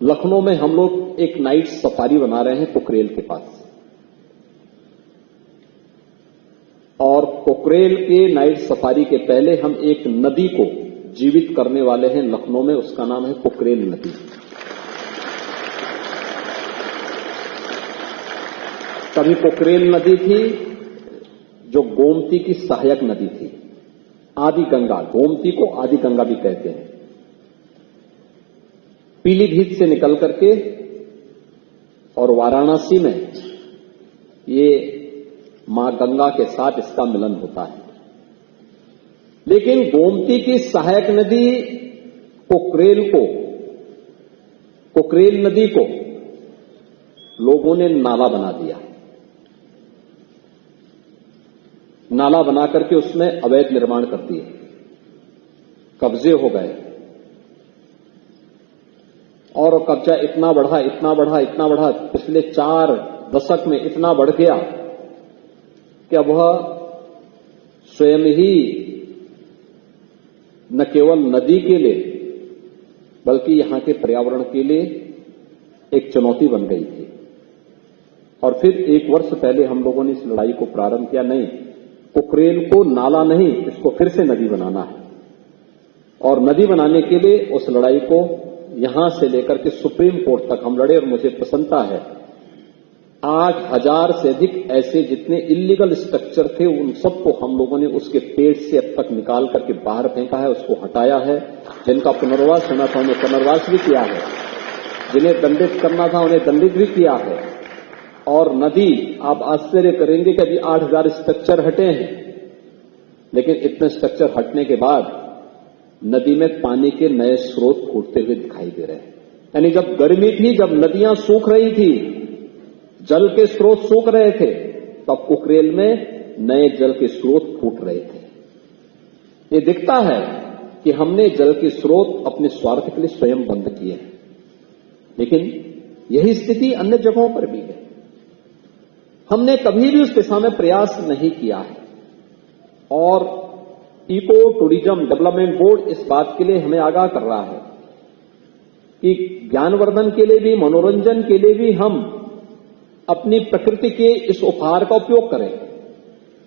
लखनऊ में हम लोग एक नाइट सफारी बना रहे हैं पोखरेल के पास, और पोखरेल के नाइट सफारी के पहले हम एक नदी को जीवित करने वाले हैं लखनऊ में, उसका नाम है पोखरेल नदी। कभी पोखरेल नदी थी जो गोमती की सहायक नदी थी, आदि गंगा, गोमती को आदि गंगा भी कहते हैं। पीलीभीत से निकल करके और वाराणसी में ये मां गंगा के साथ इसका मिलन होता है। लेकिन गोमती की सहायक नदी पोखरेल नदी को लोगों ने नाला बना दिया। नाला बना करके उसमें अवैध निर्माण कर दिए, कब्जे हो गए, और कब्जा इतना बढ़ा, पिछले 4 दशक में इतना बढ़ गया कि अब वह स्वयं ही न केवल नदी के लिए बल्कि यहां के पर्यावरण के लिए एक चुनौती बन गई थी। और फिर 1 वर्ष पहले हम लोगों ने इस लड़ाई को प्रारंभ किया। नहीं, पोखरेल को नाला नहीं, इसको फिर से नदी बनाना है, और नदी बनाने के लिए उस लड़ाई को यहां से लेकर के सुप्रीम कोर्ट तक हम लड़े। और मुझे प्रसन्नता है 8000 से अधिक ऐसे जितने इल्लीगल स्ट्रक्चर थे उन सबको हम लोगों ने उसके पेट से अब तक निकाल करके बाहर फेंका है, उसको हटाया है। जिनका पुनर्वास होना था उन्हें पुनर्वास भी किया है, जिन्हें दंडित करना था उन्हें दंडित भी किया है। और नदी, आप आश्चर्य करेंगे कि अभी 8000 स्ट्रक्चर हटे हैं, लेकिन इतने स्ट्रक्चर हटने के बाद नदी में पानी के नए स्रोत फूटते हुए दिखाई दे रहे हैं। यानी जब गर्मी थी, जब नदियां सूख रही थी, जल के स्रोत सूख रहे थे, तब पोखरेल में नए जल के स्रोत फूट रहे थे। ये दिखता है कि हमने जल के स्रोत अपने स्वार्थ के लिए स्वयं बंद किए हैं, लेकिन यही स्थिति अन्य जगहों पर भी है। हमने कभी भी उस दिशा में प्रयास नहीं किया है, और इको टूरिज्म डेवलपमेंट बोर्ड इस बात के लिए हमें आगाह कर रहा है कि ज्ञानवर्धन के लिए भी, मनोरंजन के लिए भी हम अपनी प्रकृति के इस उपहार का उपयोग करें,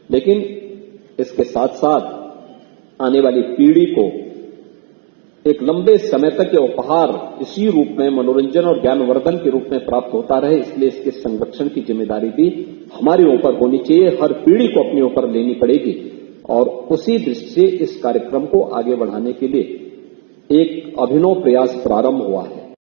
लेकिन इसके साथ साथ आने वाली पीढ़ी को एक लंबे समय तक ये उपहार इसी रूप में मनोरंजन और ज्ञानवर्धन के रूप में प्राप्त होता रहे। इसलिए इसके संरक्षण की जिम्मेदारी भी हमारे ऊपर होनी चाहिए, हर पीढ़ी को अपने ऊपर लेनी पड़ेगी। और उसी दृष्टि से इस कार्यक्रम को आगे बढ़ाने के लिए एक अभिनव प्रयास प्रारंभ हुआ है।